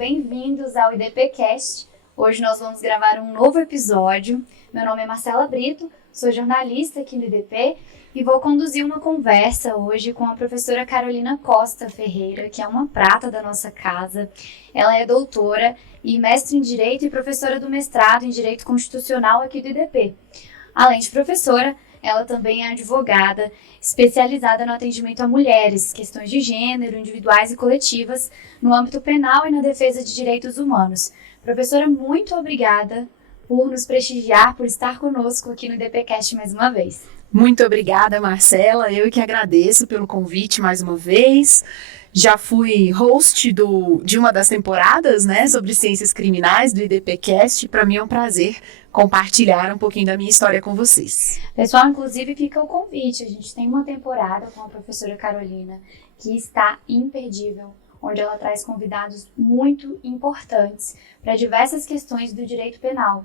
bem-vindos ao IDPcast. Hoje nós vamos gravar um novo episódio. Meu nome é Marcela Brito, sou jornalista aqui no IDP e vou conduzir uma conversa hoje com a professora Carolina Costa Ferreira, que é uma prata da nossa casa. Ela é doutora e mestre em Direito e professora do mestrado em Direito Constitucional aqui do IDP. Além de professora, ela também é advogada, especializada no atendimento a mulheres, questões de gênero, individuais e coletivas, no âmbito penal e na defesa de direitos humanos. Professora, muito obrigada por nos prestigiar, por estar conosco aqui no IDPcast mais uma vez. Muito obrigada, Marcela. Eu que agradeço pelo convite mais uma vez. Já fui host de uma das temporadas, sobre ciências criminais do IDPcast. Para mim é um prazer compartilhar um pouquinho da minha história com vocês. Pessoal, inclusive fica o convite. A gente tem uma temporada com a professora Carolina que está imperdível, onde ela traz convidados muito importantes para diversas questões do direito penal.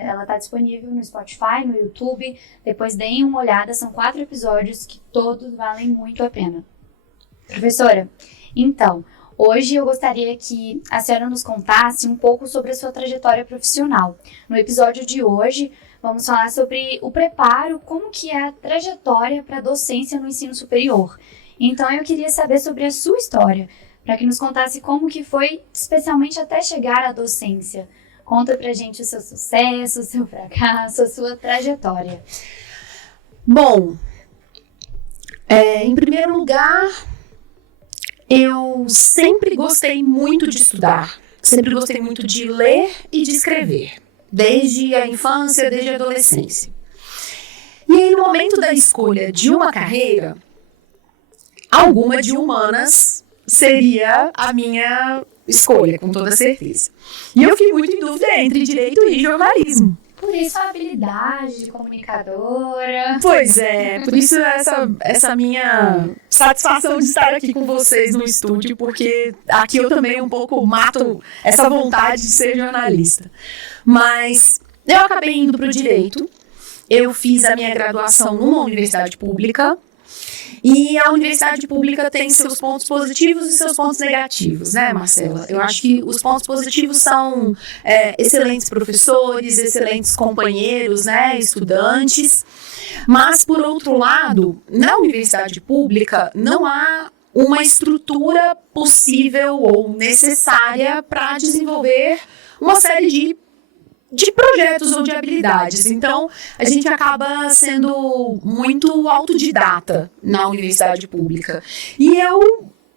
Ela está disponível no Spotify, no YouTube. Depois deem uma olhada, são 4 episódios que todos valem muito a pena. Professora, então, hoje eu gostaria que a senhora nos contasse um pouco sobre a sua trajetória profissional. No episódio de hoje, vamos falar sobre o preparo, como que é a trajetória para a docência no ensino superior. Então, eu queria saber sobre a sua história, para que nos contasse como que foi, especialmente até chegar à docência. Conta pra gente o seu sucesso, o seu fracasso, a sua trajetória. Bom, em primeiro lugar, eu sempre gostei muito de estudar, sempre gostei muito de ler e de escrever, desde a infância, desde a adolescência. E aí, no momento da escolha de uma carreira, alguma de humanas seria a minha escolha, com toda certeza. E eu fiquei muito em dúvida entre direito e jornalismo. Por isso a habilidade de comunicadora. Pois é, por isso essa minha satisfação de estar aqui com vocês no estúdio, porque aqui eu também um pouco mato essa vontade de ser jornalista. Mas eu acabei indo para o direito, eu fiz a minha graduação numa universidade pública, e a universidade pública tem seus pontos positivos e seus pontos negativos, Marcela? Eu acho que os pontos positivos são excelentes professores, excelentes companheiros, estudantes. Mas, por outro lado, na universidade pública não há uma estrutura possível ou necessária para desenvolver uma série de projetos ou de habilidades. Então, a gente acaba sendo muito autodidata na universidade pública. E eu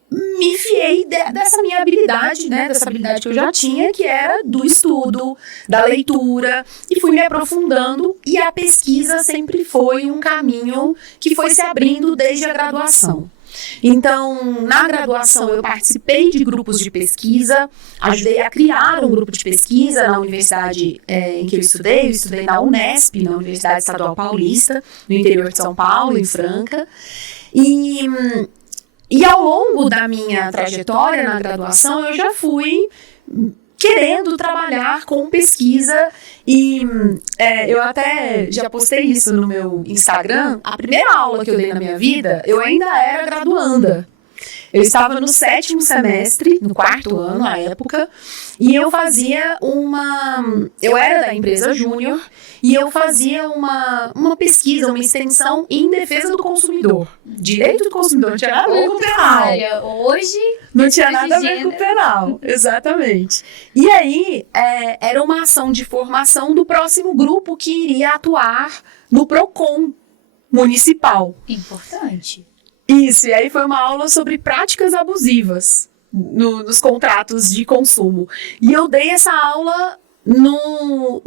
me fiei dessa minha habilidade, dessa habilidade que eu já tinha, que era do estudo, da leitura, e fui me aprofundando, e a pesquisa sempre foi um caminho que foi se abrindo desde a graduação. Então, na graduação, eu participei de grupos de pesquisa, ajudei a criar um grupo de pesquisa na universidade em que eu estudei na Unesp, na Universidade Estadual Paulista, no interior de São Paulo, em Franca. E ao longo da minha trajetória na graduação, eu já fui querendo trabalhar com pesquisa e eu até já postei isso no meu Instagram. A primeira aula que eu dei na minha vida, eu ainda era graduanda. Eu estava no 7º semestre, no 4º ano, à época, e eu fazia eu era da empresa Júnior, e eu fazia uma pesquisa, uma extensão em defesa do consumidor. Direito do consumidor, não tinha nada a ver com penal. Hoje, não tinha nada a ver com penal, exatamente. E aí, era uma ação de formação do próximo grupo que iria atuar no PROCON municipal. Importante. Isso, e aí foi uma aula sobre práticas abusivas nos contratos de consumo. E eu dei essa aula no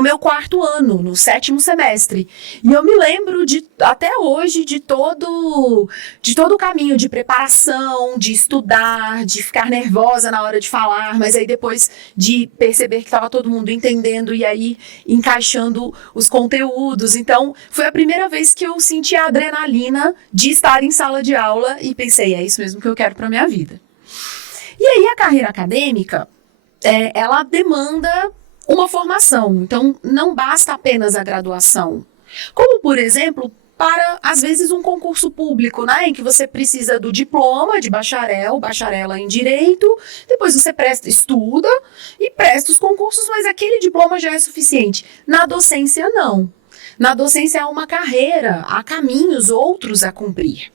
meu 4º ano, no 7º semestre. E eu me lembro até hoje de todo o caminho de preparação, de estudar, de ficar nervosa na hora de falar, mas aí depois de perceber que estava todo mundo entendendo e aí encaixando os conteúdos. Então, foi a primeira vez que eu senti a adrenalina de estar em sala de aula e pensei, é isso mesmo que eu quero para minha vida. E aí a carreira acadêmica, ela demanda uma formação, então não basta apenas a graduação. Como, por exemplo, para, às vezes, um concurso público, né, em que você precisa do diploma de bacharel em direito, depois você estuda e presta os concursos, mas aquele diploma já é suficiente. Na docência, não. Na docência há uma carreira, há caminhos outros a cumprir.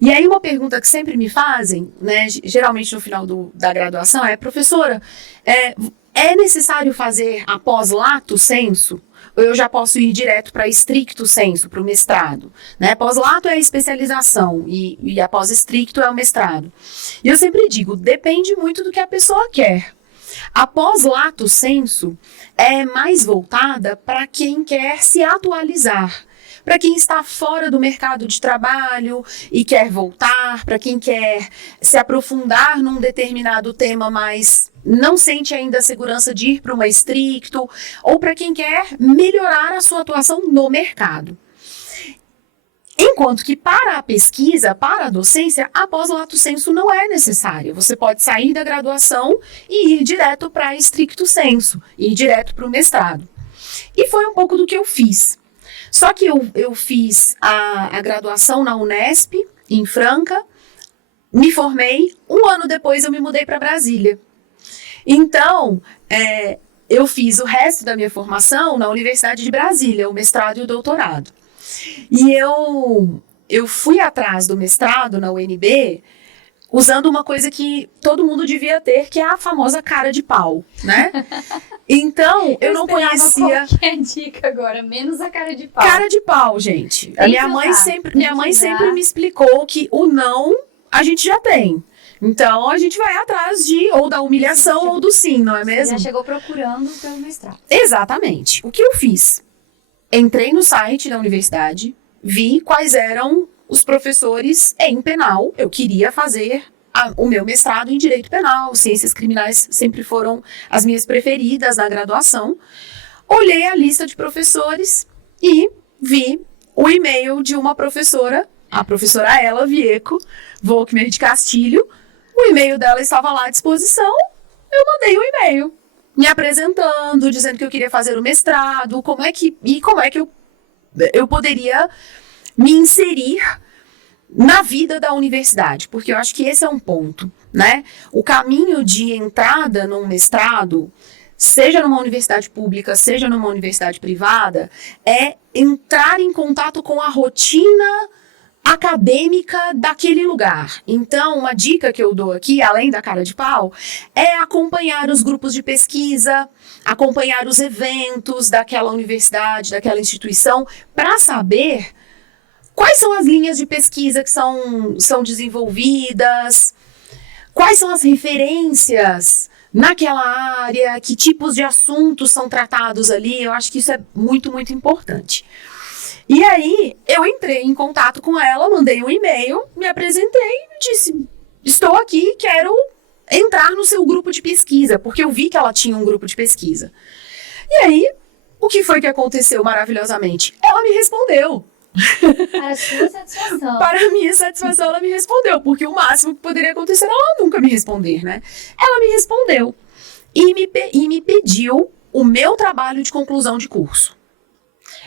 E aí uma pergunta que sempre me fazem, né, geralmente no final da graduação, é: professora, é necessário fazer após lato sensu? Ou eu já posso ir direto para stricto sensu, para o mestrado? Né? Pós-lato é a especialização e após stricto é o mestrado. E eu sempre digo, depende muito do que a pessoa quer. A pós-lato sensu é mais voltada para quem quer se atualizar, para quem está fora do mercado de trabalho e quer voltar, para quem quer se aprofundar num determinado tema, mas não sente ainda a segurança de ir para uma stricto, ou para quem quer melhorar a sua atuação no mercado. Enquanto que para a pesquisa, para a docência, a pós-lato sensu não é necessária. Você pode sair da graduação e ir direto para a stricto sensu, ir direto para o mestrado. E foi um pouco do que eu fiz. Só que eu fiz a graduação na Unesp, em Franca, me formei, 1 ano depois eu me mudei para Brasília. Então, eu fiz o resto da minha formação na Universidade de Brasília, o mestrado e o doutorado. E eu fui atrás do mestrado na UNB usando uma coisa que todo mundo devia ter, que é a famosa cara de pau, né? Então, eu não conhecia... qualquer dica agora, menos a cara de pau. Cara de pau, gente. Minha mãe sempre me explicou que o não a gente já tem. Então, a gente vai atrás ou da humilhação ou do sim, não é mesmo? Você já chegou procurando pelo mestrado. Exatamente. O que eu fiz? Entrei no site da universidade, vi quais eram os professores em penal. Eu queria fazer o meu mestrado em Direito Penal, Ciências Criminais sempre foram as minhas preferidas na graduação. Olhei a lista de professores e vi o e-mail de uma professora, a professora Ela Vieco, Volkmer de Castilho. O e-mail dela estava lá à disposição, eu mandei o e-mail, me apresentando, dizendo que eu queria fazer o mestrado, como é que eu poderia me inserir na vida da universidade, porque eu acho que esse é um ponto, né? O caminho de entrada num mestrado, seja numa universidade pública, seja numa universidade privada, é entrar em contato com a rotina acadêmica daquele lugar. Então, uma dica que eu dou aqui, além da cara de pau, é acompanhar os grupos de pesquisa, acompanhar os eventos daquela universidade, daquela instituição, para saber quais são as linhas de pesquisa que são desenvolvidas, quais são as referências naquela área, que tipos de assuntos são tratados ali. Eu acho que isso é muito, muito importante. E aí, eu entrei em contato com ela, mandei um e-mail, me apresentei e disse: estou aqui, quero entrar no seu grupo de pesquisa, porque eu vi que ela tinha um grupo de pesquisa. E aí, o que foi que aconteceu maravilhosamente? Ela me respondeu. Para a sua satisfação. Para a minha satisfação, ela me respondeu, porque o máximo que poderia acontecer era ela nunca me responder, né? Ela me respondeu e me pediu o meu trabalho de conclusão de curso.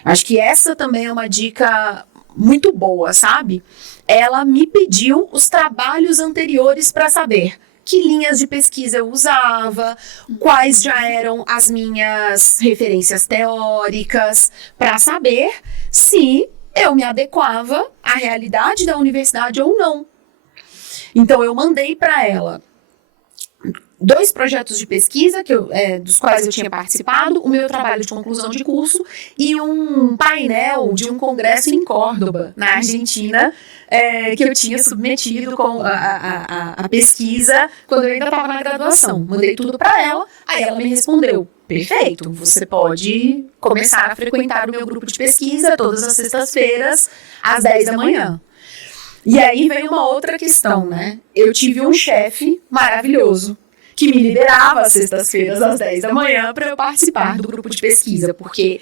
Acho que essa também é uma dica muito boa, sabe? Ela me pediu os trabalhos anteriores para saber que linhas de pesquisa eu usava, quais já eram as minhas referências teóricas, para saber se eu me adequava à realidade da universidade ou não. Então, eu mandei para ela 2 projetos de pesquisa dos quais eu tinha participado, o meu trabalho de conclusão de curso e um painel de um congresso em Córdoba, na Argentina, que eu tinha submetido com a pesquisa quando eu ainda estava na graduação. Mandei tudo para ela, aí ela me respondeu: perfeito, você pode começar a frequentar o meu grupo de pesquisa todas as sextas-feiras, às 10 da manhã. E aí vem uma outra questão, né? Eu tive um chefe maravilhoso que me liberava às sextas-feiras, às 10 da manhã, para eu participar do grupo de pesquisa, porque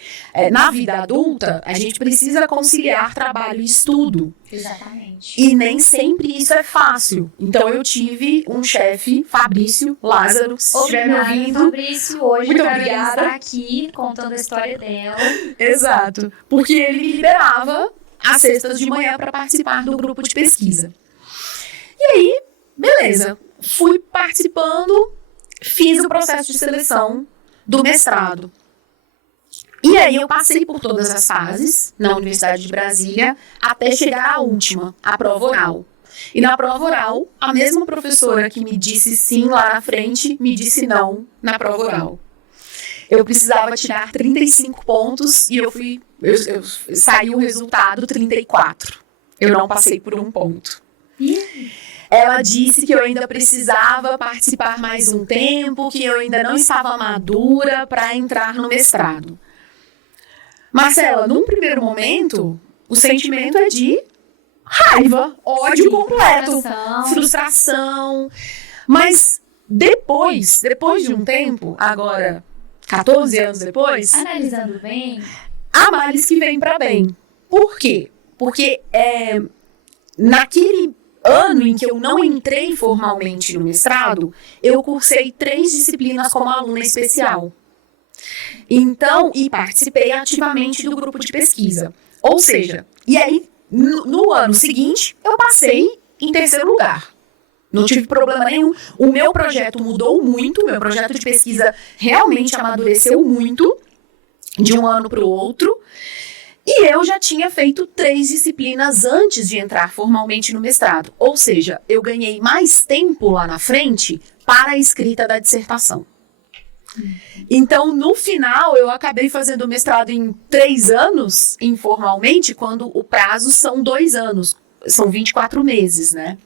na vida adulta, a gente precisa conciliar trabalho e estudo. Exatamente. E nem sempre isso é fácil. Então, eu tive um chefe, Fabrício Lázaro, se estiver me ouvindo. Fabrício, hoje muito ela obrigada. está aqui contando a história dela. Exato. Porque ele me liberava às sextas de manhã para participar do grupo de pesquisa. E aí, beleza, fui participando, fiz o processo de seleção do mestrado. E aí eu passei por todas as fases na Universidade de Brasília até chegar à última, a prova oral. E na prova oral, a mesma professora que me disse sim lá na frente, me disse não na prova oral. Eu precisava tirar 35 pontos e eu saiu o resultado 34. Eu não passei por um ponto. Ela disse que eu ainda precisava participar mais um tempo, que eu ainda não estava madura para entrar no mestrado. Marcela, num primeiro momento, o sentimento é de raiva, ódio completo, frustração. Mas depois de um tempo, agora 14 anos depois, analisando bem, há males que vêm para bem. Por quê? Porque naquele ano em que eu não entrei formalmente no mestrado, eu cursei 3 disciplinas como aluna especial. Então, e participei ativamente do grupo de pesquisa. Ou seja, e aí, no ano seguinte, eu passei em terceiro lugar. Não tive problema nenhum. O meu projeto mudou muito, meu projeto de pesquisa realmente amadureceu muito, de um ano para o outro. E eu já tinha feito 3 disciplinas antes de entrar formalmente no mestrado. Ou seja, eu ganhei mais tempo lá na frente para a escrita da dissertação. Então, no final, eu acabei fazendo o mestrado em 3 anos, informalmente, quando o prazo são 2 anos, são 24 meses, né?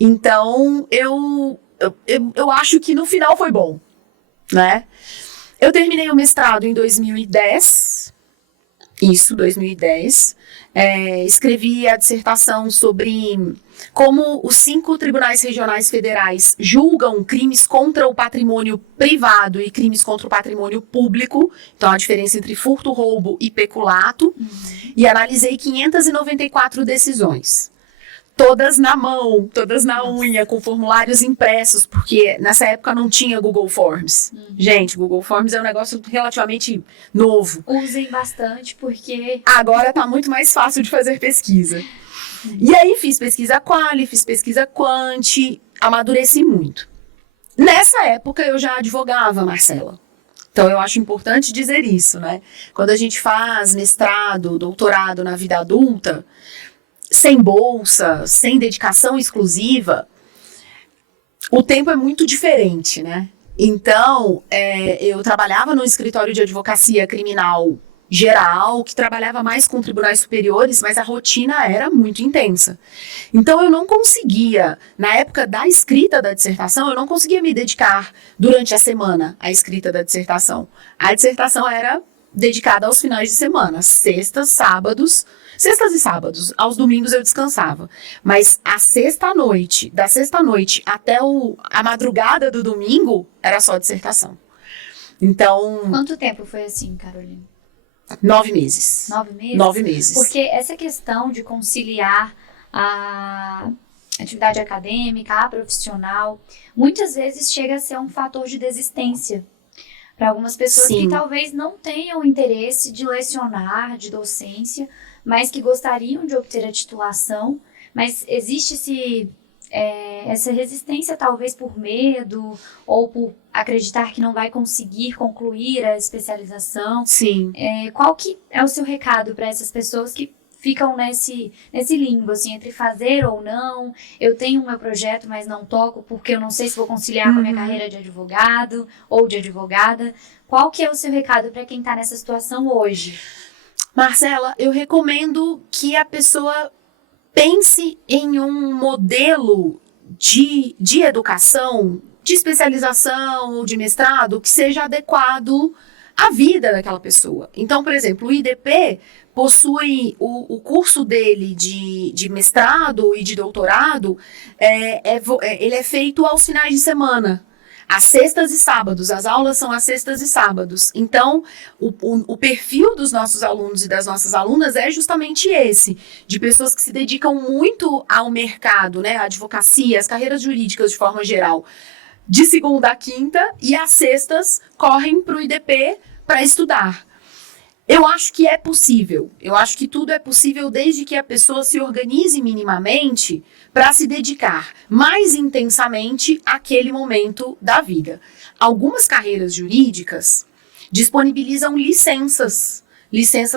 Então, eu acho que no final foi bom, né? Eu terminei o mestrado em 2010, 2010. Escrevi a dissertação sobre como os 5 tribunais regionais federais julgam crimes contra o patrimônio privado e crimes contra o patrimônio público. Então, a diferença entre furto, roubo e peculato. E analisei 594 decisões. Todas na mão, todas na unha, com formulários impressos, porque nessa época não tinha Google Forms. Gente, Google Forms é um negócio relativamente novo. Usem bastante, porque agora tá muito mais fácil de fazer pesquisa. E aí fiz pesquisa quali, fiz pesquisa quanti, amadureci muito. Nessa época eu já advogava, Marcela. Então eu acho importante dizer isso, né? Quando a gente faz mestrado, doutorado na vida adulta, sem bolsa, sem dedicação exclusiva, o tempo é muito diferente, né? Então, eu trabalhava no escritório de advocacia criminal geral, que trabalhava mais com tribunais superiores, mas a rotina era muito intensa. Então, eu não conseguia, na época da escrita da dissertação, eu não conseguia me dedicar durante a semana à escrita da dissertação. A dissertação era dedicada aos finais de semana, sextas e sábados, aos domingos eu descansava. Mas a sexta-noite, da sexta-noite até a madrugada do domingo, era só dissertação. Então... Quanto tempo foi assim, Carolina? 9 meses. 9 meses? 9 meses. Porque essa questão de conciliar a atividade acadêmica, a profissional, muitas vezes chega a ser um fator de desistência. Para algumas pessoas Sim. que talvez não tenham interesse de lecionar, de docência, mas que gostariam de obter a titulação, mas existe essa resistência talvez por medo ou por acreditar que não vai conseguir concluir a especialização. Sim. Qual que é o seu recado para essas pessoas que ficam nesse limbo, assim, entre fazer ou não? Eu tenho o meu projeto, mas não toco porque eu não sei se vou conciliar com a minha carreira de advogado ou de advogada. Qual que é o seu recado para quem está nessa situação hoje? Marcela, eu recomendo que a pessoa pense em um modelo de educação, de especialização ou de mestrado que seja adequado à vida daquela pessoa. Então, por exemplo, o IDP possui o curso dele de mestrado e de doutorado, ele é feito aos finais de semana. Às sextas e sábados, as aulas são às sextas e sábados. Então, o perfil dos nossos alunos e das nossas alunas é justamente esse, de pessoas que se dedicam muito ao mercado, né, à advocacia, às carreiras jurídicas de forma geral, de segunda a quinta, e às sextas correm para o IDP para estudar. Eu acho que é possível. Eu acho que tudo é possível desde que a pessoa se organize minimamente para se dedicar mais intensamente àquele momento da vida. Algumas carreiras jurídicas disponibilizam licenças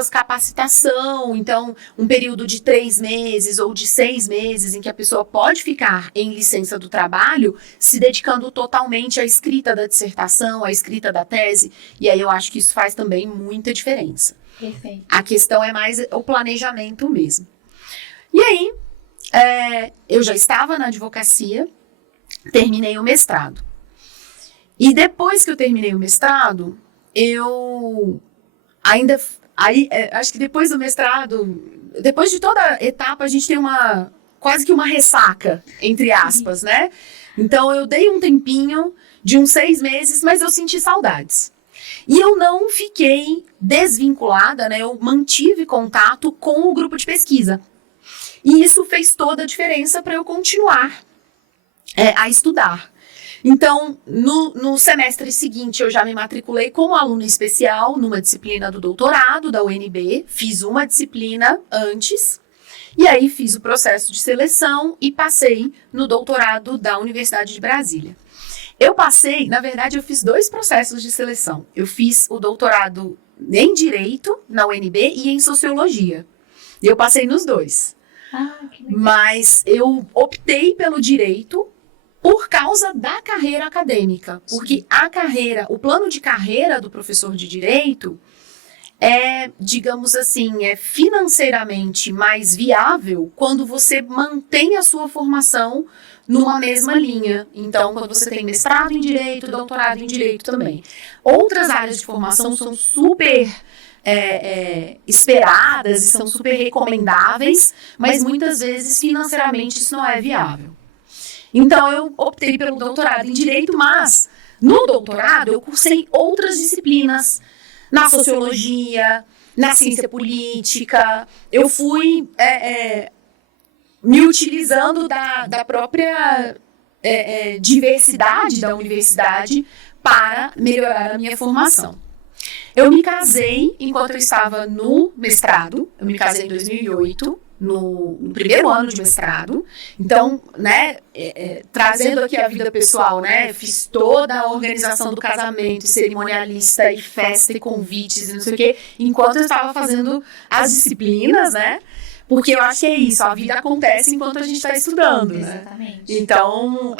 capacitação, então um período de 3 meses ou de 6 meses em que a pessoa pode ficar em licença do trabalho, se dedicando totalmente à escrita da dissertação, à escrita da tese, e aí eu acho que isso faz também muita diferença. Perfeito. A questão é mais o planejamento mesmo. E aí, eu já estava na advocacia, terminei o mestrado. E depois que eu terminei o mestrado, eu ainda... acho que depois do mestrado, depois de toda a etapa, a gente tem quase que uma ressaca, entre aspas, né? Então, eu dei um tempinho de uns 6 meses, mas eu senti saudades. E eu não fiquei desvinculada, né? Eu mantive contato com o grupo de pesquisa. E isso fez toda a diferença para eu continuar a estudar. Então, no semestre seguinte, eu já me matriculei como aluna especial numa disciplina do doutorado da UNB, fiz uma disciplina antes, e aí fiz o processo de seleção e passei no doutorado da Universidade de Brasília. Na verdade, eu fiz 2 processos de seleção. Eu fiz o doutorado em Direito, na UNB, e em Sociologia. E eu passei nos 2. Que legal. Mas eu optei pelo Direito por causa da carreira acadêmica. Porque o plano de carreira do professor de Direito digamos assim, financeiramente mais viável quando você mantém a sua formação numa mesma linha. Então, quando você tem mestrado em Direito, doutorado em Direito também. Outras áreas de formação são super esperadas e são super recomendáveis, mas muitas vezes financeiramente isso não é viável. Então, eu optei pelo doutorado em Direito, mas no doutorado eu cursei outras disciplinas, na Sociologia, na Ciência Política. Eu fui me utilizando da própria diversidade da universidade para melhorar a minha formação. Eu me casei enquanto eu estava no mestrado, eu me casei em 2008, no primeiro ano de mestrado. Então, né, trazendo aqui a vida pessoal, né, fiz toda a organização do casamento, e cerimonialista, e festa, e convites, e não sei o quê, enquanto eu estava fazendo as disciplinas, né, porque eu acho que é isso, a vida acontece enquanto a gente está estudando, né? Exatamente. Então,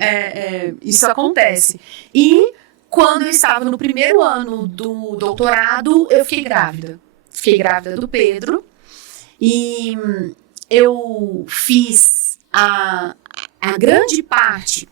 isso acontece. E quando eu estava no primeiro ano do doutorado, eu fiquei grávida. Fiquei grávida do Pedro. E eu fiz a grande parte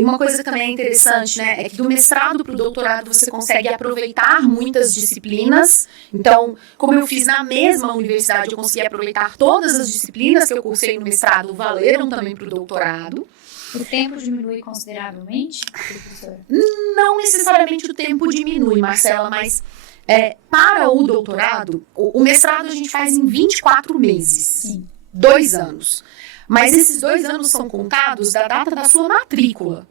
uma coisa que também é interessante, né, é que do mestrado para o doutorado você consegue aproveitar muitas disciplinas. Então, como eu fiz na mesma universidade, eu consegui aproveitar todas as disciplinas que eu cursei no mestrado, valeram também para o doutorado. O tempo diminui consideravelmente, professora? Não necessariamente o tempo diminui, Marcela, mas para o doutorado, o mestrado a gente faz em 24 meses. Sim. 2 anos. Mas esses 2 anos são contados da data da sua matrícula.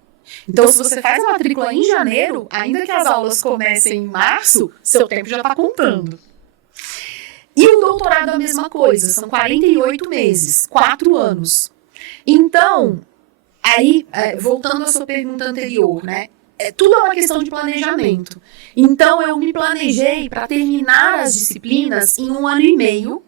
Então, se você faz a matrícula em janeiro, ainda que as aulas comecem em março, seu tempo já está contando. E o doutorado é a mesma coisa, são 48 meses, 4 anos. Então, aí, voltando à sua pergunta anterior, né? Tudo é uma questão de planejamento. Então, eu me planejei para terminar as disciplinas em 1 ano e meio,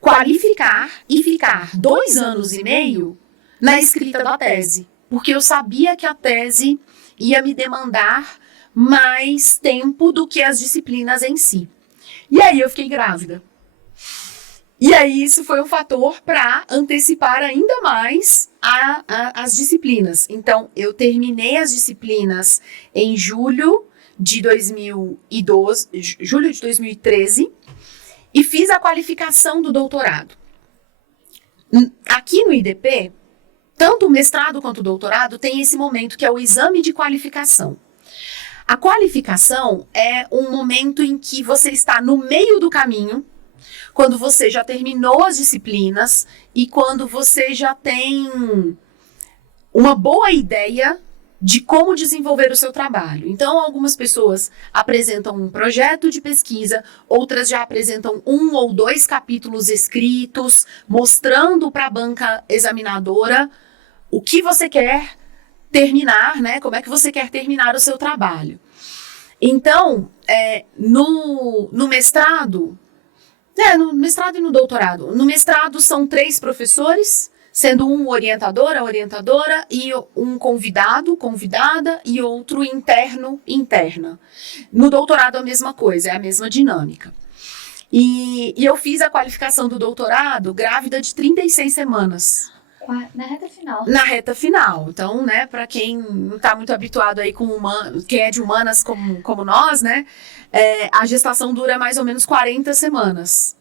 qualificar e ficar 2 anos e meio na escrita da tese. Porque eu sabia que a tese ia me demandar mais tempo do que as disciplinas em si. E aí eu fiquei grávida. E aí isso foi um fator para antecipar ainda mais as disciplinas. Então, eu terminei as disciplinas em julho de 2013 e fiz a qualificação do doutorado. Aqui no IDP, tanto o mestrado quanto o doutorado tem esse momento que é o exame de qualificação. A qualificação é um momento em que você está no meio do caminho, quando você já terminou as disciplinas e quando você já tem uma boa ideia de como desenvolver o seu trabalho. Então, algumas pessoas apresentam um projeto de pesquisa, outras já apresentam 1 ou 2 capítulos escritos, mostrando para a banca examinadora o que você quer terminar, né? Como é que você quer terminar o seu trabalho. Então, no mestrado, no mestrado e no doutorado, no mestrado são 3 professores, sendo um orientadora, e um convidado, convidada, e outro interno, interna. No doutorado a mesma coisa, é a mesma dinâmica. E eu fiz a qualificação do doutorado grávida de 36 semanas. Na reta final. Na reta final. Então, né, para quem não está muito habituado aí com quem é de humanas como nós, né, a gestação dura mais ou menos 40 semanas.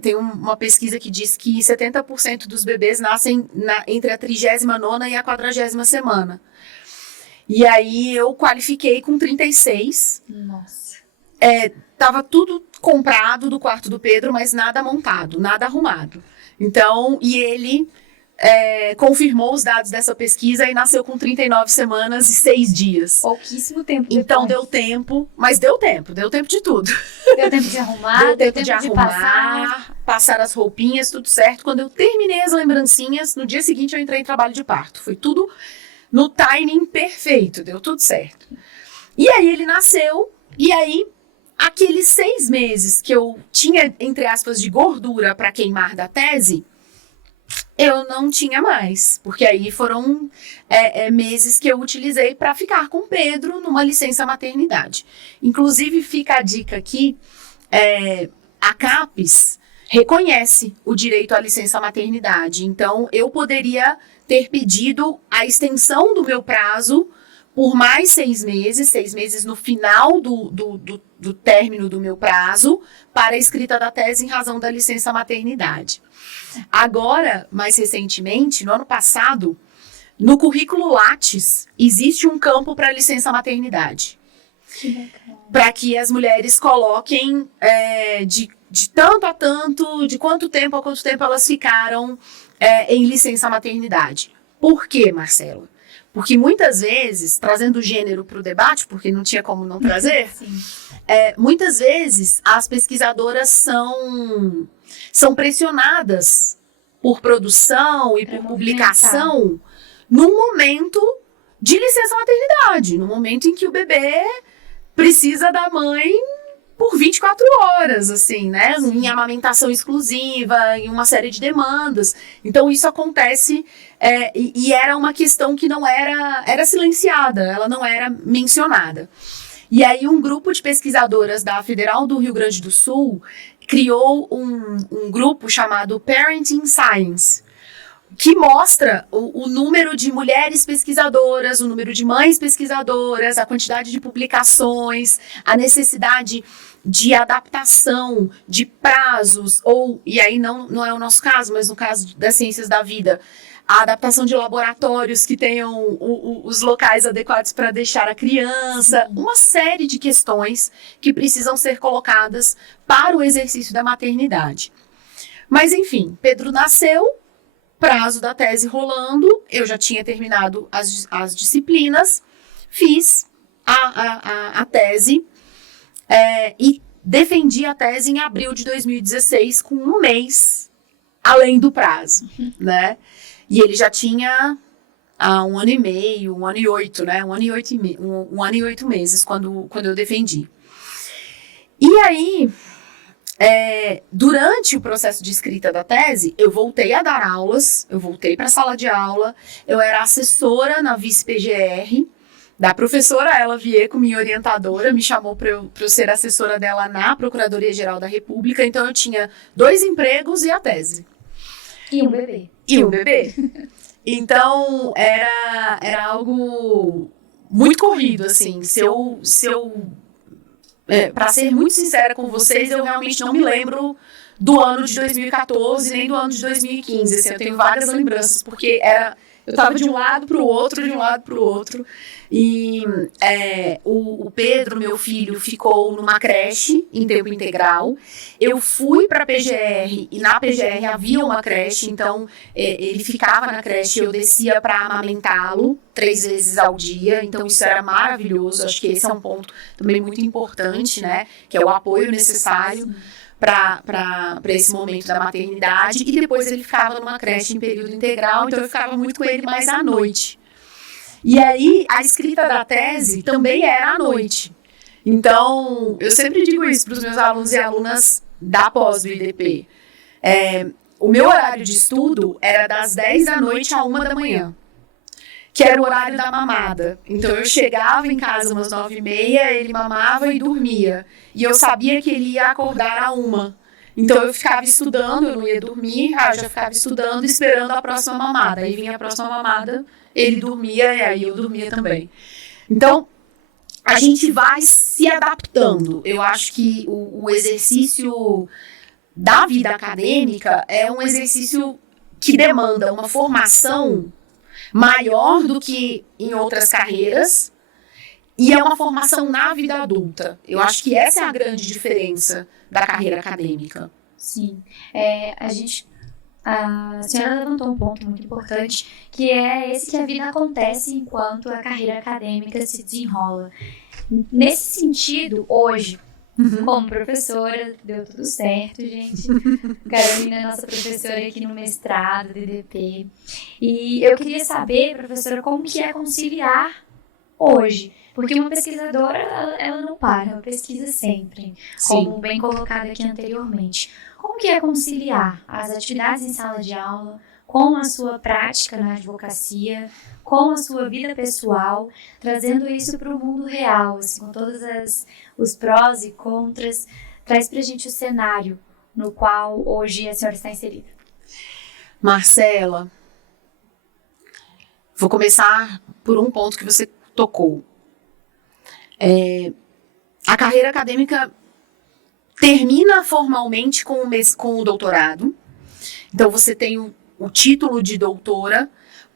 Tem uma pesquisa que diz que 70% dos bebês nascem entre a 39ª e a 40ª semana. E aí eu qualifiquei com 36. Nossa. Tava tudo comprado do quarto do Pedro, mas nada montado, nada arrumado. Então, e ele confirmou os dados dessa pesquisa e nasceu com 39 semanas e 6 dias. Pouquíssimo tempo depois. Então deu tempo, mas deu tempo de tudo. Deu tempo de arrumar, deu tempo de passar as roupinhas, tudo certo. Quando eu terminei as lembrancinhas, no dia seguinte eu entrei em trabalho de parto. Foi tudo no timing perfeito, deu tudo certo. E aí ele nasceu, e aí aqueles 6 meses que eu tinha, entre aspas, de gordura para queimar da tese, eu não tinha mais, porque aí foram meses que eu utilizei para ficar com o Pedro numa licença maternidade. Inclusive, fica a dica aqui, a CAPES reconhece o direito à licença maternidade, então eu poderia ter pedido a extensão do meu prazo por mais 6 meses no final do término do meu prazo, para a escrita da tese em razão da licença maternidade. Agora, mais recentemente, no ano passado, no currículo Lattes, existe um campo para licença maternidade. Para que as mulheres coloquem de tanto a tanto, de quanto tempo a quanto tempo elas ficaram em licença maternidade. Por quê, Marcela? Porque muitas vezes, trazendo o gênero para o debate, porque não tinha como não trazer, muitas vezes as pesquisadoras são pressionadas por produção e por publicação num momento de licença maternidade, no momento em que o bebê precisa da mãe por 24 horas, assim, né? Em amamentação exclusiva, em uma série de demandas. Então, isso acontece e era uma questão que não era silenciada, ela não era mencionada. E aí, um grupo de pesquisadoras da Federal do Rio Grande do Sul criou um grupo chamado Parenting Science, que mostra o número de mulheres pesquisadoras, o número de mães pesquisadoras, a quantidade de publicações, a necessidade de adaptação de prazos, e aí não é o nosso caso, mas no caso das ciências da vida, a adaptação de laboratórios que tenham os locais adequados para deixar a criança, uma série de questões que precisam ser colocadas para o exercício da maternidade. Mas, enfim, Pedro nasceu, prazo da tese rolando, eu já tinha terminado as disciplinas, fiz a tese e defendi a tese em abril de 2016, com 1 mês além do prazo, né? E ele já tinha 1 ano e meio, 1 ano e 8, né? 1 ano e 8 meses quando eu defendi. E aí, durante o processo de escrita da tese, eu voltei a dar aulas, eu voltei para a sala de aula, eu era assessora na vice-PGR, da professora Ela Vieco, minha orientadora, me chamou para eu ser assessora dela na Procuradoria-Geral da República, então eu tinha 2 empregos e a tese. E um bebê. Então, era algo muito corrido, assim. Para ser muito sincera com vocês, eu realmente não me lembro do ano de 2014, nem do ano de 2015. Assim, eu tenho vagas lembranças, porque Eu tava de um lado pro outro, E o Pedro, meu filho, ficou numa creche em tempo integral. Eu fui para a PGR e na PGR havia uma creche, então ele ficava na creche e eu descia para amamentá-lo 3 vezes ao dia. Então isso era maravilhoso. Acho que esse é um ponto também muito importante, né? Que é o apoio necessário para esse momento da maternidade. E depois ele ficava numa creche em período integral, então eu ficava muito com ele mais à noite. E aí, a escrita da tese também era à noite. Então, eu sempre digo isso para os meus alunos e alunas da pós do IDP. O meu horário de estudo era das 10 da noite à 1 da manhã, que era o horário da mamada. Então, eu chegava em casa umas 9h30, ele mamava e dormia. E eu sabia que ele ia acordar à 1. Então, eu ficava estudando, eu não ia dormir, eu já ficava estudando, esperando a próxima mamada. Aí vinha a próxima mamada, ele dormia e aí eu dormia também. Então, a gente vai se adaptando. Eu acho que o exercício da vida acadêmica é um exercício que demanda uma formação maior do que em outras carreiras e é uma formação na vida adulta. Eu acho que essa é a grande diferença da carreira acadêmica. Sim. A senhora levantou um ponto muito importante, que é esse que a vida acontece enquanto a carreira acadêmica se desenrola. Nesse sentido, hoje, como professora, deu tudo certo, gente. Carolina é nossa professora aqui no mestrado do IDP. E eu queria saber, professora, como que é conciliar hoje? Porque uma pesquisadora, ela não para, ela pesquisa sempre, como bem colocado aqui anteriormente. Como que é conciliar as atividades em sala de aula com a sua prática na advocacia, com a sua vida pessoal, trazendo isso para o mundo real, assim, com todos os prós e contras? Traz para a gente o cenário no qual hoje a senhora está inserida. Marcela, vou começar por um ponto que você tocou. A carreira acadêmica termina formalmente com o doutorado. Então, você tem o título de doutora,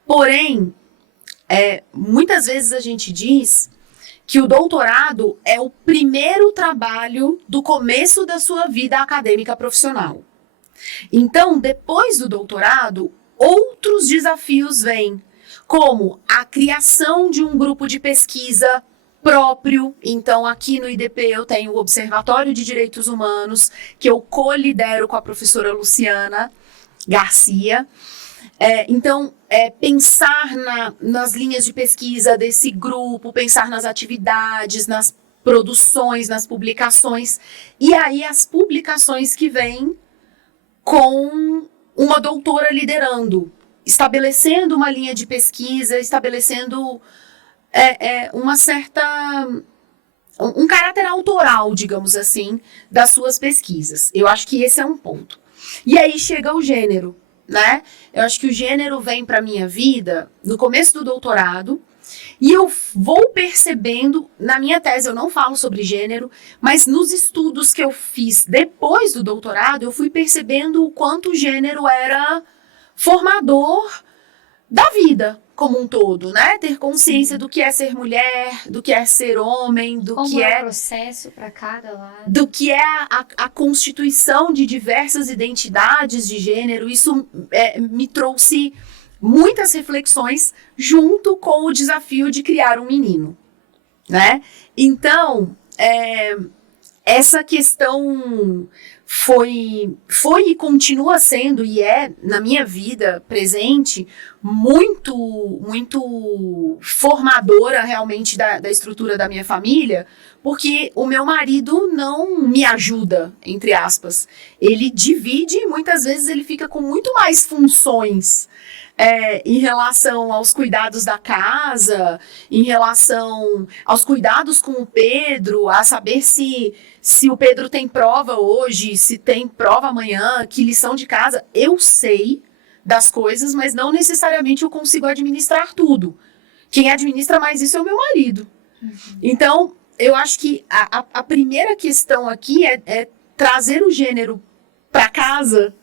porém, muitas vezes a gente diz que o doutorado é o primeiro trabalho do começo da sua vida acadêmica profissional. Então, depois do doutorado, outros desafios vêm, como a criação de um grupo de pesquisa próprio. Então, aqui no IDP eu tenho o Observatório de Direitos Humanos, que eu co-lidero com a professora Luciana Garcia. Então, pensar nas linhas de pesquisa desse grupo, pensar nas atividades, nas produções, nas publicações, e aí as publicações que vêm com uma doutora liderando, estabelecendo uma linha de pesquisa, estabelecendo um caráter autoral, digamos assim, das suas pesquisas. Eu acho que esse é um ponto. E aí chega o gênero, né? Eu acho que o gênero vem para a minha vida no começo do doutorado, e eu vou percebendo, na minha tese eu não falo sobre gênero, mas nos estudos que eu fiz depois do doutorado, eu fui percebendo o quanto o gênero era formador da vida como um todo, né? Ter consciência do que é ser mulher, do que é ser homem, do como que é o processo para cada lado, do que é a constituição de diversas identidades de gênero. Isso me trouxe muitas reflexões junto com o desafio de criar um menino, né? Então, essa questão foi e continua sendo, e na minha vida presente, muito, muito formadora realmente da estrutura da minha família, porque o meu marido não me ajuda, entre aspas. Ele divide e muitas vezes ele fica com muito mais funções em relação aos cuidados da casa, em relação aos cuidados com o Pedro, a saber se o Pedro tem prova hoje, se tem prova amanhã, que lição de casa. Eu sei das coisas, mas não necessariamente eu consigo administrar tudo. Quem administra mais isso é o meu marido. Então, eu acho que a primeira questão aqui é trazer o gênero para casa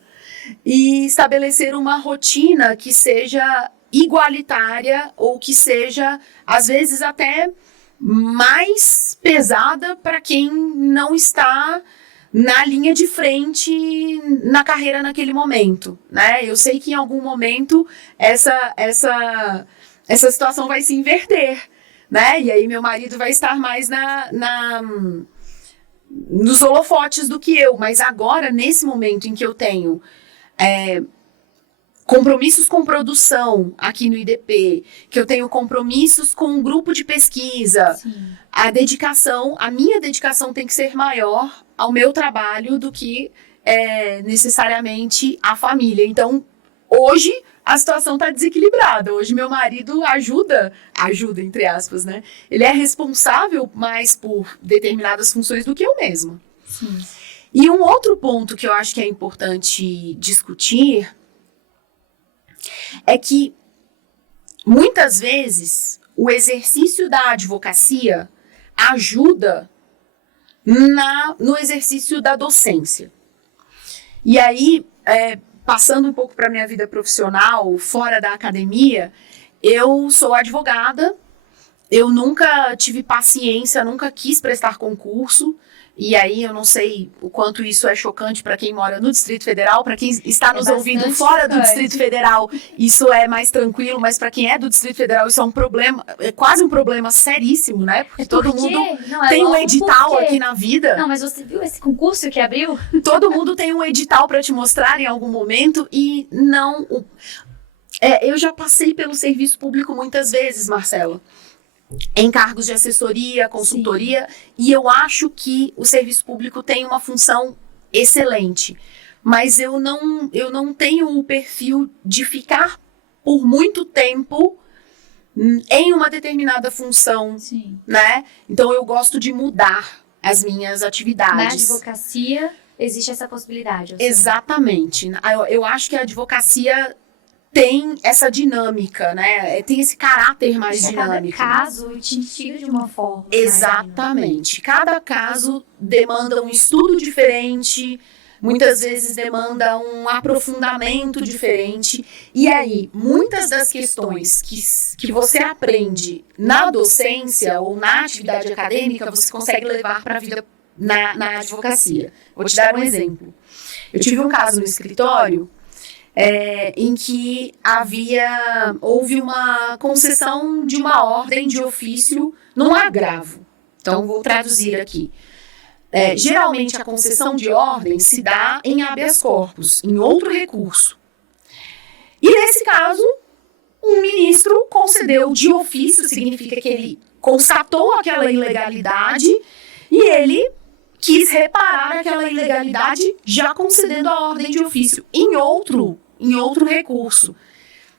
e estabelecer uma rotina que seja igualitária ou que seja, às vezes, até mais pesada para quem não está na linha de frente na carreira naquele momento, né? Eu sei que em algum momento essa situação vai se inverter, né? E aí meu marido vai estar mais nos holofotes do que eu, mas agora, nesse momento em que eu tenho compromissos com produção aqui no IDP, que eu tenho compromissos com um grupo de pesquisa, a minha dedicação tem que ser maior ao meu trabalho do que necessariamente a família. Então, hoje, a situação está desequilibrada. Hoje, meu marido ajuda, entre aspas, né? Ele é responsável mais por determinadas funções do que eu mesma. Sim. E um outro ponto que eu acho que é importante discutir é que, muitas vezes, o exercício da advocacia ajuda no exercício da docência. E aí, passando um pouco para a minha vida profissional, fora da academia, eu sou advogada, eu nunca tive paciência, nunca quis prestar concurso, e aí eu não sei o quanto isso é chocante para quem mora no Distrito Federal, para quem está nos ouvindo fora do Distrito Federal, isso é mais tranquilo, mas para quem é do Distrito Federal isso é um problema, é quase um problema seríssimo, né? Porque todo mundo tem um edital aqui na vida. Não, mas você viu esse concurso que abriu? Todo mundo tem um edital para te mostrar em algum momento e não... eu já passei pelo serviço público muitas vezes, Marcela, em cargos de assessoria, consultoria, e eu acho que o serviço público tem uma função excelente, mas eu não tenho o perfil de ficar por muito tempo em uma determinada função, né? Então eu gosto de mudar as minhas atividades. Na advocacia existe essa possibilidade. Exatamente. Eu acho que a advocacia tem essa dinâmica, né? Tem esse caráter mais dinâmico. Cada caso te instiga de uma forma. Exatamente. Cada caso demanda um estudo diferente, muitas vezes demanda um aprofundamento diferente. E aí, muitas das questões que você aprende na docência ou na atividade acadêmica, você consegue levar para a vida na advocacia. Vou te dar um exemplo. Eu tive um caso no escritório em que houve uma concessão de uma ordem de ofício num agravo. Então, vou traduzir aqui. Geralmente, a concessão de ordem se dá em habeas corpus, em outro recurso. E, nesse caso, um ministro concedeu de ofício, significa que ele constatou aquela ilegalidade e ele quis reparar aquela ilegalidade já concedendo a ordem de ofício em outro recurso.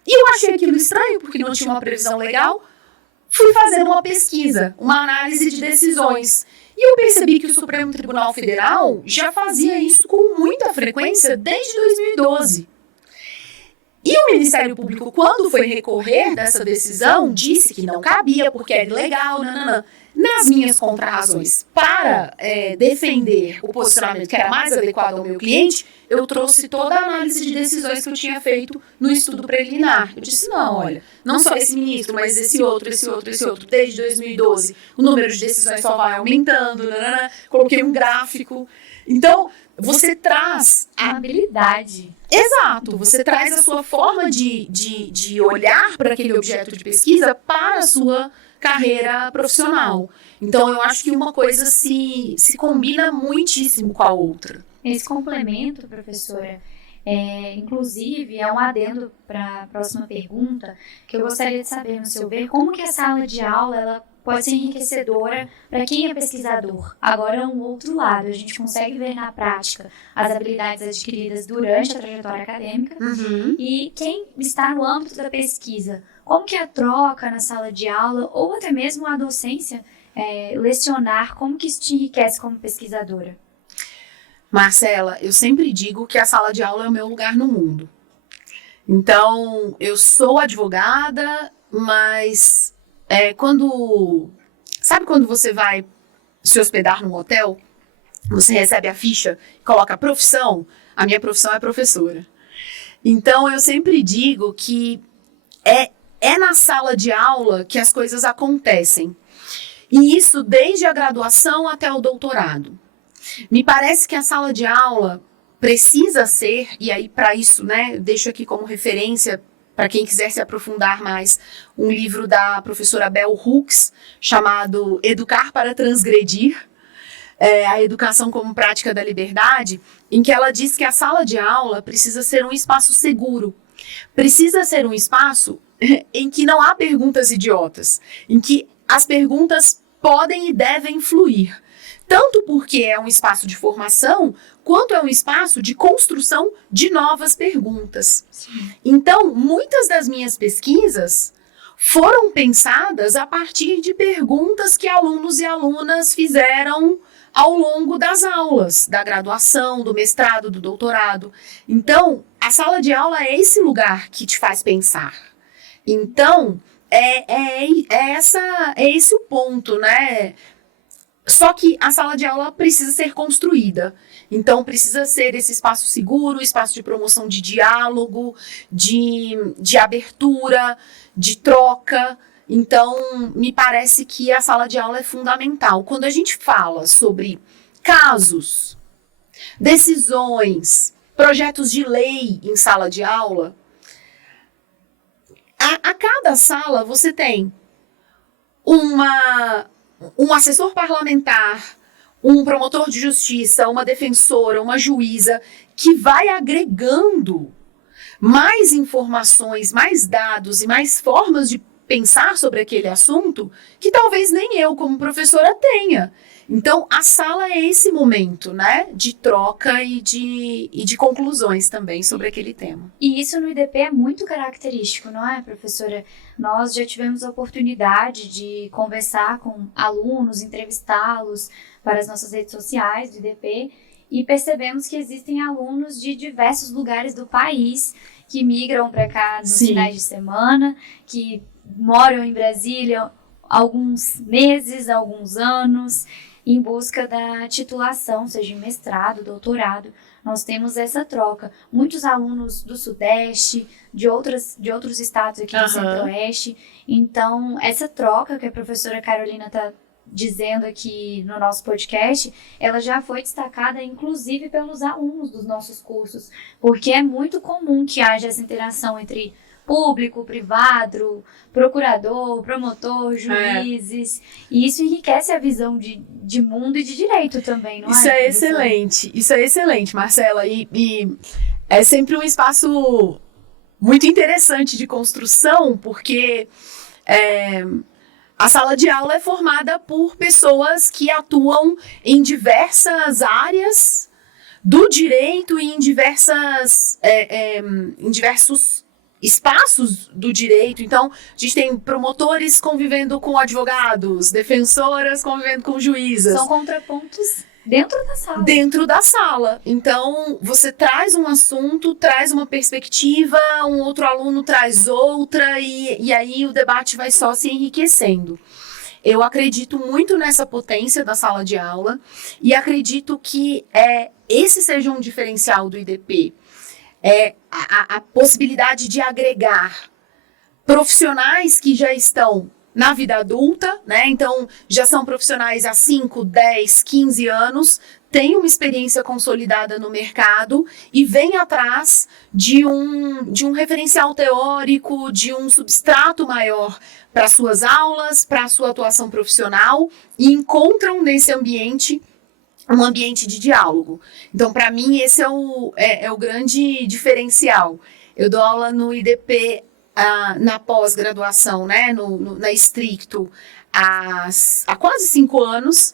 E eu achei aquilo estranho, porque não tinha uma previsão legal. Fui fazer uma pesquisa, uma análise de decisões. E eu percebi que o Supremo Tribunal Federal já fazia isso com muita frequência desde 2012. E o Ministério Público, quando foi recorrer dessa decisão, disse que não cabia, porque era ilegal, Nas minhas contrarrazões para defender o posicionamento que era mais adequado ao meu cliente, eu trouxe toda a análise de decisões que eu tinha feito no estudo preliminar. Eu disse, não, olha, não só esse ministro, mas esse outro, desde 2012, o número de decisões só vai aumentando, coloquei um gráfico. Então, você traz a habilidade. Exato, você traz a sua forma de olhar para aquele objeto de pesquisa para a sua carreira profissional. Então, eu acho que uma coisa se combina muitíssimo com a outra. Esse complemento, professora, inclusive, é um adendo para a próxima pergunta, que eu gostaria de saber, no seu ver, como que a sala de aula ela pode ser enriquecedora para quem é pesquisador. Agora, é um outro lado, a gente consegue ver na prática as habilidades adquiridas durante a trajetória acadêmica e quem está no âmbito da pesquisa, como que a troca na sala de aula ou até mesmo a docência, lecionar, como que isso te enriquece como pesquisadora? Marcela, eu sempre digo que a sala de aula é o meu lugar no mundo. Então, eu sou advogada, mas sabe quando você vai se hospedar num hotel? Você recebe a ficha e coloca profissão? A minha profissão é professora. Então, eu sempre digo que é na sala de aula que as coisas acontecem. E isso desde a graduação até o doutorado. Me parece que a sala de aula precisa ser, e aí para isso, né, deixo aqui como referência para quem quiser se aprofundar mais, um livro da professora Bell Hooks, chamado Educar para Transgredir, a educação como prática da liberdade, em que ela diz que a sala de aula precisa ser um espaço seguro, precisa ser um espaço em que não há perguntas idiotas, em que as perguntas podem e devem fluir, tanto porque é um espaço de formação, quanto é um espaço de construção de novas perguntas. Sim. Então, muitas das minhas pesquisas foram pensadas a partir de perguntas que alunos e alunas fizeram ao longo das aulas, da graduação, do mestrado, do doutorado. Então, a sala de aula é esse lugar que te faz pensar. Então, é esse o ponto, né? Só que a sala de aula precisa ser construída. Então, precisa ser esse espaço seguro, espaço de promoção de diálogo, de abertura, de troca. Então, me parece que a sala de aula é fundamental. Quando a gente fala sobre casos, decisões, projetos de lei em sala de aula, a cada sala você tem um assessor parlamentar, um promotor de justiça, uma defensora, uma juíza, que vai agregando mais informações, mais dados e mais formas de pensar sobre aquele assunto que talvez nem eu, como professora, tenha. Então, a sala é esse momento, né, de troca e de conclusões também sobre aquele tema. E isso no IDP é muito característico, não é, professora? Nós já tivemos a oportunidade de conversar com alunos, entrevistá-los para as nossas redes sociais do IDP e percebemos que existem alunos de diversos lugares do país que migram para cá nos finais de semana, que moram em Brasília alguns meses, alguns anos, em busca da titulação, seja em mestrado, doutorado. Nós temos essa troca. Muitos alunos do Sudeste, de outros estados aqui do Centro-Oeste. Então, essa troca que a professora Carolina está dizendo aqui no nosso podcast, ela já foi destacada, inclusive, pelos alunos dos nossos cursos, porque é muito comum que haja essa interação entre público, privado, procurador, promotor, juízes, e isso enriquece a visão de mundo e de direito também, não é? Isso é excelente, Marcela, e é sempre um espaço muito interessante de construção, porque a sala de aula é formada por pessoas que atuam em diversas áreas do direito e em diversos espaços do direito. Então, a gente tem promotores convivendo com advogados, defensoras convivendo com juízas. São contrapontos dentro da sala. Dentro da sala. Então, você traz um assunto, traz uma perspectiva, um outro aluno traz outra, e aí o debate vai só se enriquecendo. Eu acredito muito nessa potência da sala de aula e acredito que esse seja um diferencial do IDP. A possibilidade de agregar profissionais que já estão na vida adulta, né? Então, já são profissionais há 5, 10, 15 anos, têm uma experiência consolidada no mercado e vêm atrás de um referencial teórico, de um substrato maior para suas aulas, para a sua atuação profissional, e encontram nesse ambiente um ambiente de diálogo. Então, para mim, esse é o grande diferencial. Eu dou aula no IDP na pós-graduação, né, na Stricto, há quase 5 anos,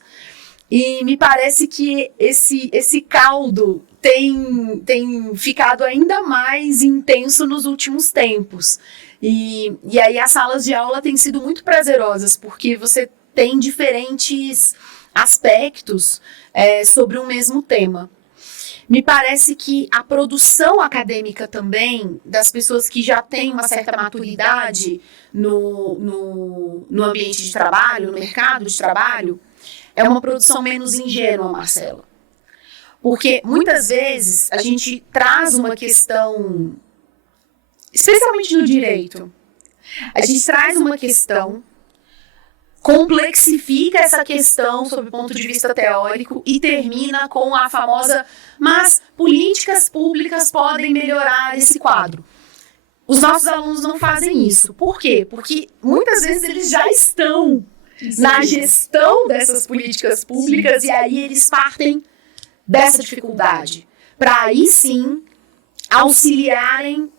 e me parece que esse caldo tem ficado ainda mais intenso nos últimos tempos. E aí as salas de aula têm sido muito prazerosas, porque você tem diferentes aspectos sobre um mesmo tema. Me parece que a produção acadêmica também, das pessoas que já têm uma certa maturidade no ambiente de trabalho, no mercado de trabalho, é uma produção menos ingênua, Marcela. Porque muitas vezes a gente traz uma questão, especialmente no direito, A gente traz uma questão, complexifica essa questão sob o ponto de vista teórico e termina com a famosa, mas políticas públicas podem melhorar esse quadro. Os nossos alunos não fazem isso. Por quê? Porque muitas vezes eles já estão na gestão dessas políticas públicas e aí eles partem dessa dificuldade para aí sim auxiliarem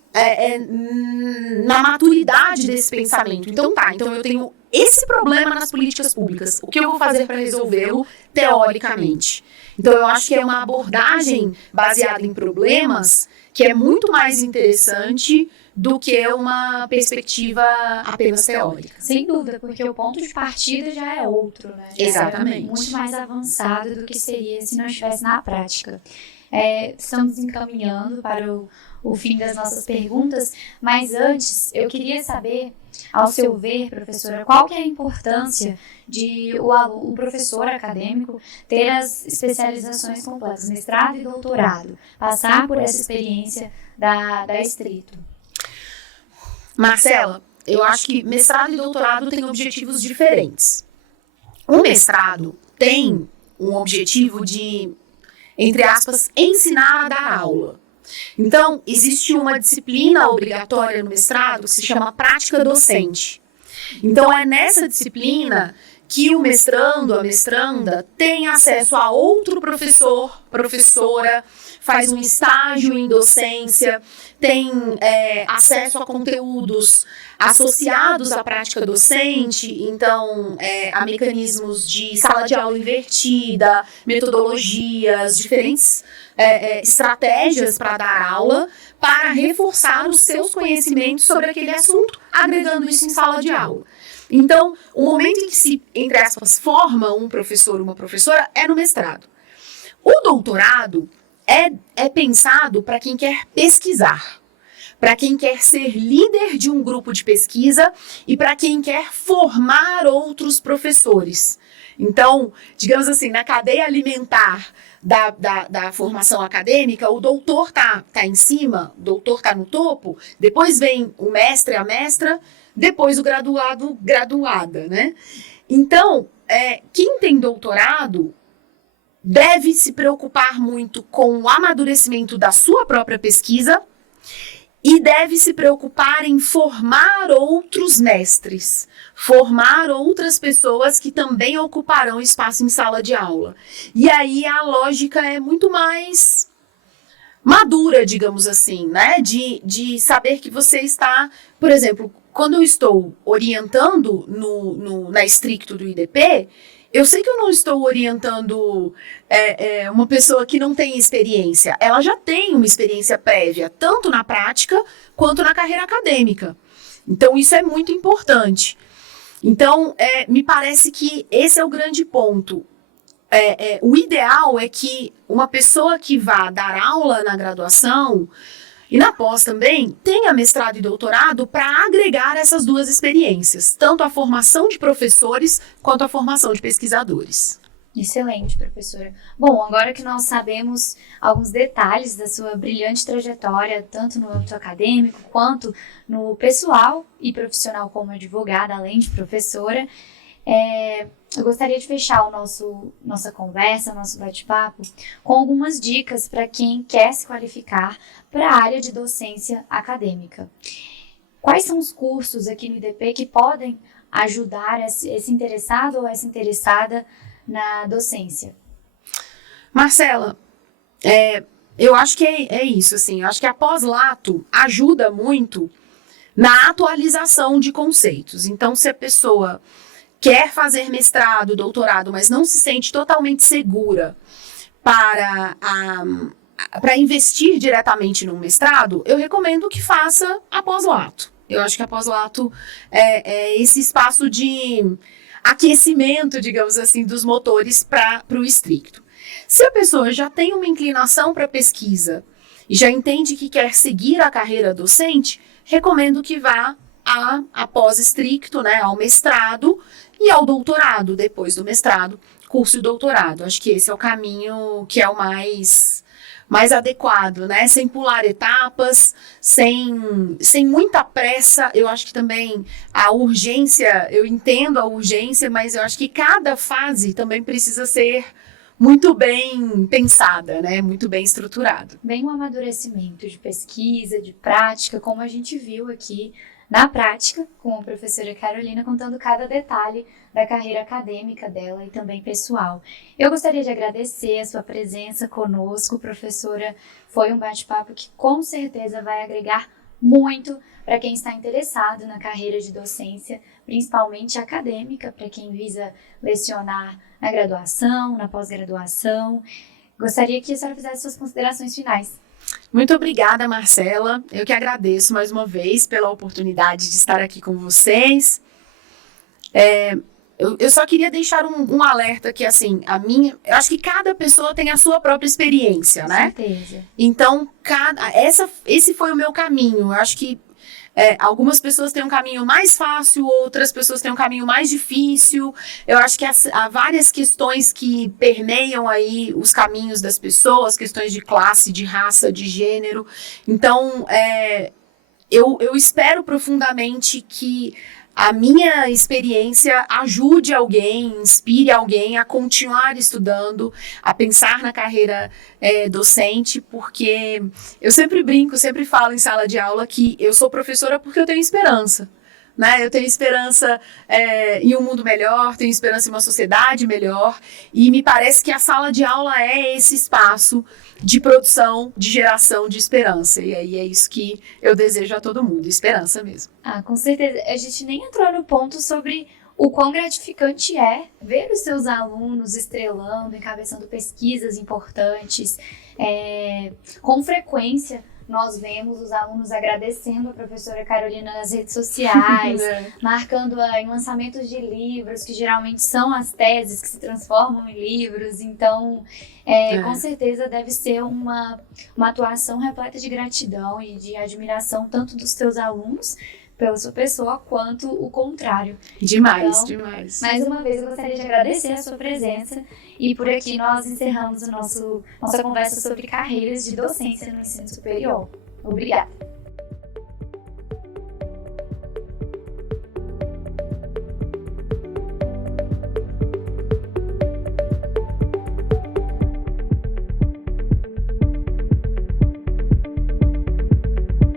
na maturidade desse pensamento. Então eu tenho esse problema nas políticas públicas. O que eu vou fazer para resolvê-lo teoricamente? Então eu acho que é uma abordagem baseada em problemas que é muito mais interessante do que uma perspectiva apenas teórica. Sem dúvida, porque o ponto de partida já é outro, né? Já Exatamente. É muito mais avançado do que seria se não estivesse na prática. Estamos encaminhando para o fim das nossas perguntas, mas antes eu queria saber, ao seu ver, professora, qual que é a importância de o professor acadêmico ter as especializações completas, mestrado e doutorado, passar por essa experiência da Estrito? Marcela, eu acho que mestrado e doutorado têm objetivos diferentes. O mestrado tem um objetivo de, entre aspas, ensinar a dar aula. Então, existe uma disciplina obrigatória no mestrado que se chama prática docente. Então, é nessa disciplina que o mestrando, a mestranda, tem acesso a outro professor, professora, faz um estágio em docência, tem acesso a conteúdos associados à prática docente, então a mecanismos de sala de aula invertida, metodologias, diferentes estratégias para dar aula, para reforçar os seus conhecimentos sobre aquele assunto, agregando isso em sala de aula. Então, o momento em que se, entre aspas, forma um professor, uma professora, é no mestrado. O doutorado é pensado para quem quer pesquisar, para quem quer ser líder de um grupo de pesquisa e para quem quer formar outros professores. Então, digamos assim, na cadeia alimentar da formação acadêmica, o doutor tá em cima, o doutor está no topo, depois vem o mestre, a mestra, depois o graduado, graduada, né? Então, quem tem doutorado deve se preocupar muito com o amadurecimento da sua própria pesquisa e deve se preocupar em formar outros mestres, formar outras pessoas que também ocuparão espaço em sala de aula. E aí a lógica é muito mais madura, digamos assim, né? De saber que você está, por exemplo, quando eu estou orientando na Estricto do IDP, eu sei que eu não estou orientando uma pessoa que não tem experiência. Ela já tem uma experiência prévia, tanto na prática quanto na carreira acadêmica. Então, isso é muito importante. Então, me parece que esse é o grande ponto. O ideal é que uma pessoa que vá dar aula na graduação e na pós também tenha mestrado e doutorado para agregar essas duas experiências, tanto a formação de professores quanto a formação de pesquisadores. Excelente, professora. Bom, agora que nós sabemos alguns detalhes da sua brilhante trajetória, tanto no âmbito acadêmico quanto no pessoal e profissional como advogada, além de professora, eu gostaria de fechar nossa conversa, nosso bate-papo, com algumas dicas para quem quer se qualificar para a área de docência acadêmica. Quais são os cursos aqui no IDP que podem ajudar esse interessado ou essa interessada na docência? Marcela, eu acho que é isso, assim, eu acho que a pós-lato ajuda muito na atualização de conceitos. Então, se a pessoa quer fazer mestrado, doutorado, mas não se sente totalmente segura para investir diretamente no mestrado, eu recomendo que faça a pós-lato. Eu acho que a pós-lato é esse espaço de aquecimento, digamos assim, dos motores para o estricto. Se a pessoa já tem uma inclinação para pesquisa e já entende que quer seguir a carreira docente, recomendo que vá a pós-estricto, né, ao mestrado e ao doutorado, depois do mestrado, curso e doutorado. Acho que esse é o caminho que é o mais mais adequado, né? Sem pular etapas, sem muita pressa. Eu acho que também a urgência, eu entendo a urgência, mas eu acho que cada fase também precisa ser muito bem pensada, né? Muito bem estruturada. Bem um amadurecimento de pesquisa, de prática, como a gente viu aqui na prática, com a professora Carolina contando cada detalhe da carreira acadêmica dela e também pessoal. Eu gostaria de agradecer a sua presença conosco, professora. Foi um bate-papo que com certeza vai agregar muito para quem está interessado na carreira de docência, principalmente acadêmica, para quem visa lecionar na graduação, na pós-graduação. Gostaria que a senhora fizesse suas considerações finais. Muito obrigada, Marcela. Eu que agradeço mais uma vez pela oportunidade de estar aqui com vocês. Eu só queria deixar um alerta que, assim, eu acho que cada pessoa tem a sua própria experiência, né? Com certeza. Então, esse foi o meu caminho. Eu acho que algumas pessoas têm um caminho mais fácil, outras pessoas têm um caminho mais difícil. Eu acho que há várias questões que permeiam aí os caminhos das pessoas, questões de classe, de raça, de gênero. Então, eu espero profundamente que a minha experiência ajude alguém, inspire alguém a continuar estudando, a pensar na carreira docente, porque eu sempre brinco, sempre falo em sala de aula que eu sou professora porque eu tenho esperança. Né? Eu tenho esperança em um mundo melhor, tenho esperança em uma sociedade melhor, e me parece que a sala de aula é esse espaço de produção, de geração de esperança. E aí é isso que eu desejo a todo mundo, esperança mesmo. Com certeza. A gente nem entrou no ponto sobre o quão gratificante é ver os seus alunos estrelando, encabeçando pesquisas importantes. Com frequência, nós vemos os alunos agradecendo a professora Carolina nas redes sociais, marcando-a em lançamentos de livros, que geralmente são as teses que se transformam em livros. Então, com certeza deve ser uma atuação repleta de gratidão e de admiração, tanto dos teus alunos pela sua pessoa, quanto o contrário. Demais, então, demais. Mais uma vez, eu gostaria de agradecer a sua presença, e por aqui nós encerramos nossa conversa sobre carreiras de docência no ensino superior. Obrigada.